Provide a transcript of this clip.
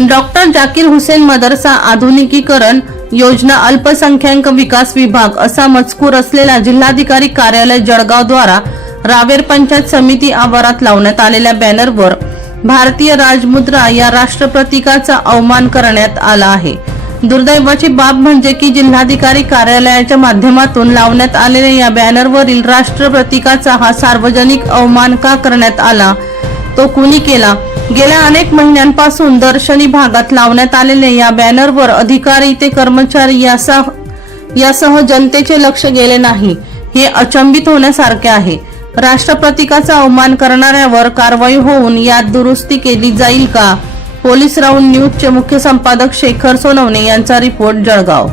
Doctor Zakir Hussain मदरसा आधुनिकीकरण योजना अल्पसंख्याक विकास विभाग असा मजकूर असलेला जिल्हाधिकारी कार्यालय जळगाव द्वारा रावेर पंचायत समिती आवारात लावण्यात आलेल्या बॅनरवर भारतीय राजमुद्रा या राष्ट्रप्रतीकाचा अवमान करण्यात आला आहे. दुर्दैवाची बाब म्हणजे की जिल्हाधिकारी कार्यालयाच्या माध्यमातून लावण्यात आलेल्या या बॅनरवरील राष्ट्रप्रतीकाचा हा सार्वजनिक अवमान का करण्यात आला? तो कुणी केला? गेल्या अनेक महिन्यांपासून दर्शनी भागात लावण्यात आलेले या बॅनरवर अधिकारी ते कर्मचारी यासह यासह जनतेचे लक्ष गेले नाही. हे अचंबित होण्यासारखे आहे. राष्ट्रप्रतीकाचा अवमान करणाऱ्यावर कारवाई होऊन यात दुरुस्ती केली जाईल का? पोलीस राऊंड न्यूजचे मुख्य संपादक शेखर सोनवणे यांचा रिपोर्ट जळगाव.